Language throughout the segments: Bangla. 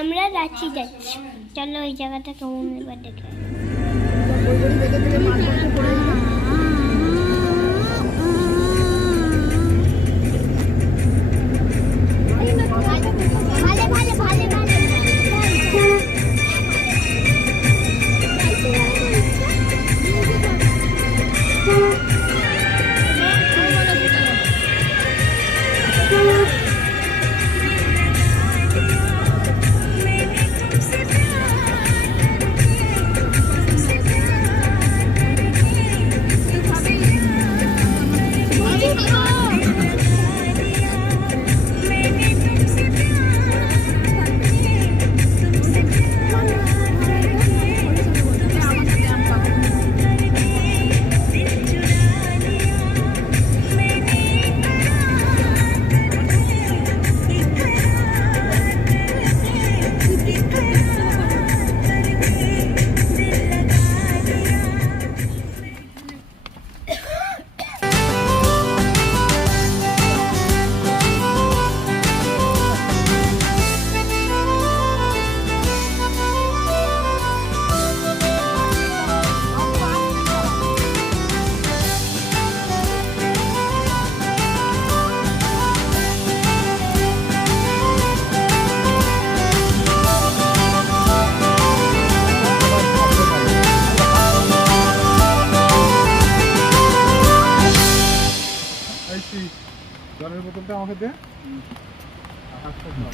আমরা রাঁচি যাচ্ছি। চলো ওই জায়গাটা কেমন এবার দেখে।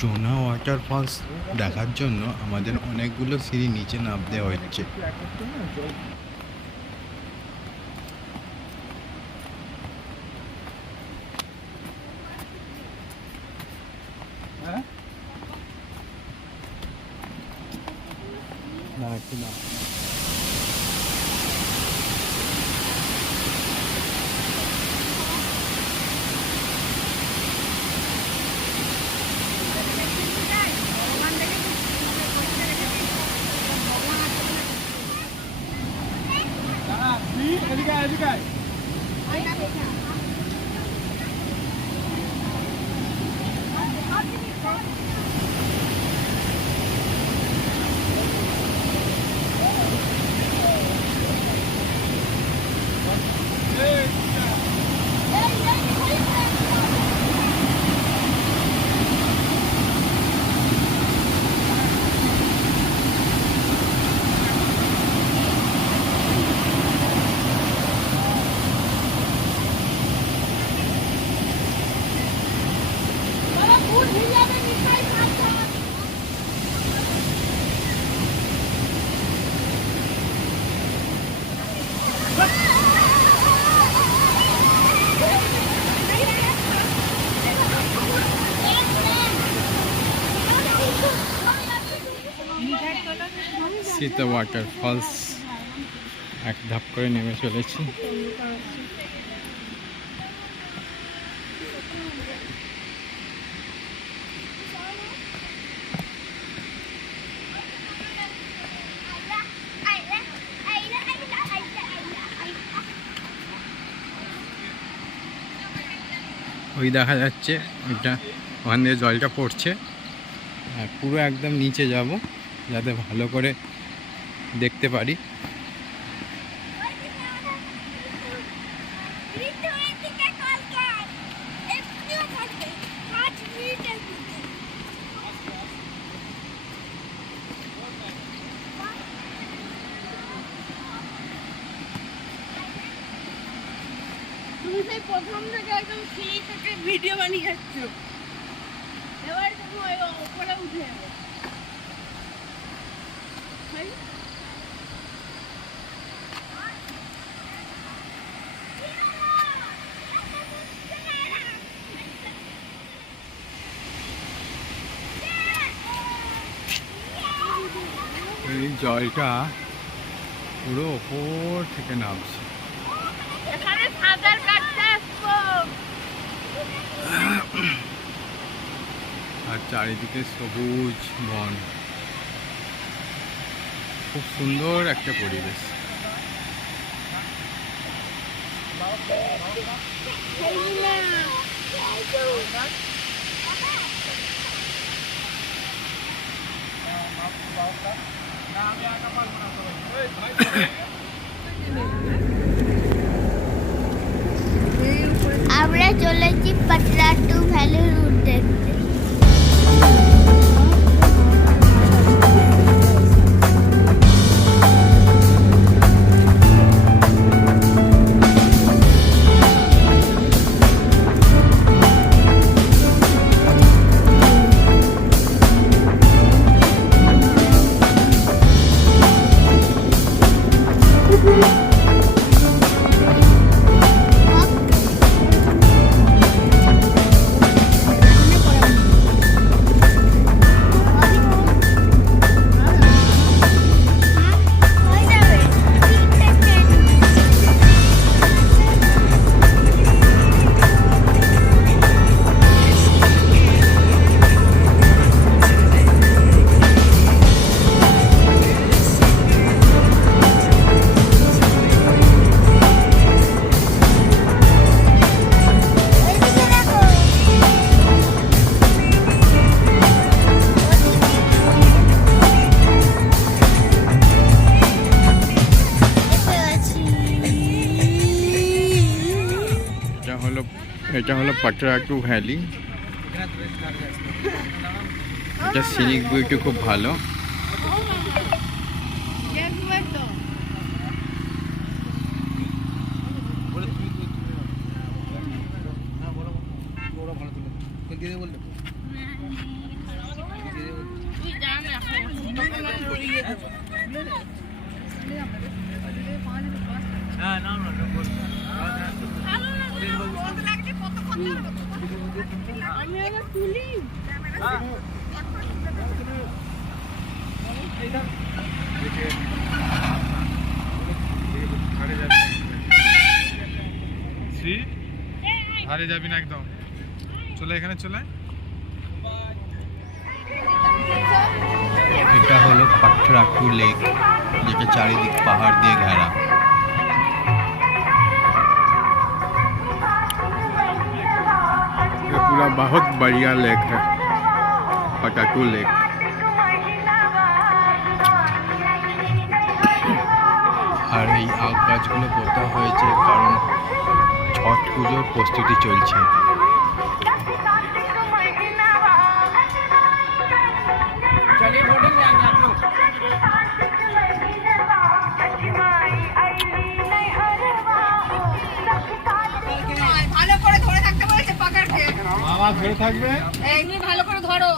জোনা ওয়াটারফলস দেখার জন্য আমাদের অনেকগুলো সিঁড়ি নিচে নামতে হচ্ছে। সীতা ওয়াটারফলস এক ধাপ করে নেমে চলেছি। ওই দেখা যাচ্ছে ওইটা, ওখান দিয়ে জলটা পড়ছে। আর পুরো একদম নিচে যাব যাতে ভালো করে দেখতে পারি। তুমি সেই প্রথম থেকে একদম সিঁড়ি থেকে ভিডিও বানিয়ে যাচ্ছ, এবার তুমি ওই উপরে উঠে যাবে। এই জলটা পুরো ওপর থেকে নামছে। এখানে সাঁতার কাটতে আসবো। আর চারিদিকে সবুজ বন, খুব সুন্দর একটা পরিবেশ। আমরা চলেছি পাটলা টু ভ্যালি রুট দেখতে। এটা হলো পাটরাটু ভ্যালি। এটা সিনিক ভিউটি খুব ভালো। হারে যাবি না একদম, চলে এখানে চলে। এটা হলো পাটরাটু লেক, যেটা চারিদিক পাহাড় দিয়ে ঘেরা। ये पूरा बहुत बढ़िया लेक है, पाटराटू लेक। আর এই আখ গাছগুলো পোতা হয়েছে কারণ ছট পুজোর প্রস্তুতি চলছে। ভালো করে ধরে থাকতে বলেছে পাকারকে। মামা ধরে থাকবে, এমনি ভালো করে ধরো।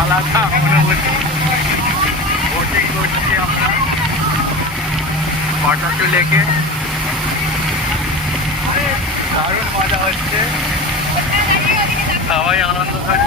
আলাদা অনুভূতি। বোটিং করছি আমরা পাটরাটু লেকে, দারুণ মজা হচ্ছে, সবাই আনন্দ করছে।